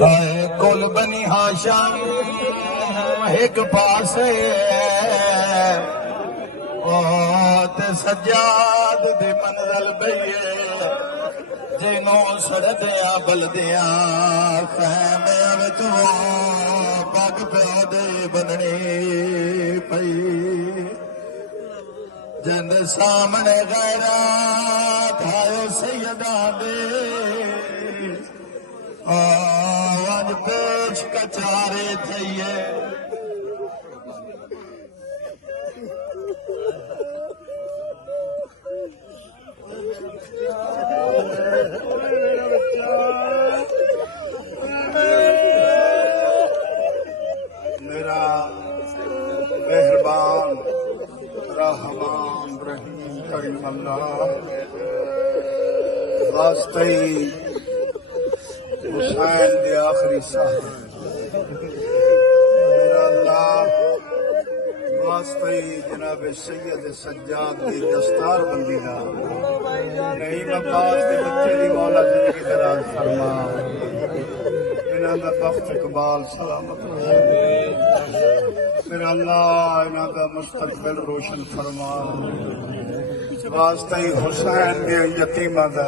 कुल बनी हाशम एक पास सजाद दी मंजल बईए जिनों सड़दिया बलदिया खैमिया विच पग प्यो दे बननी पई जिंद सामने गैरात आयो सैयदा दे आज पेश कचारे थईए मेरा मेहरबान रहमान रहीम करीम अल्लाह वास्ते हुसैन दे आखिरी साहब मेरा अल्लाह वास्ते जनाब सैयद सज्जाद की दस्तार बंदी ना नहीं अब्बास के बच्चे की मौला जिंदगी दराज फरमा इन्हां दा बख्त इकबाल सलामत मेरा अल्लाह इन्हां दा मुस्तकबिल रोशन फरमा वास्ते हुसैन दे यतीमां दा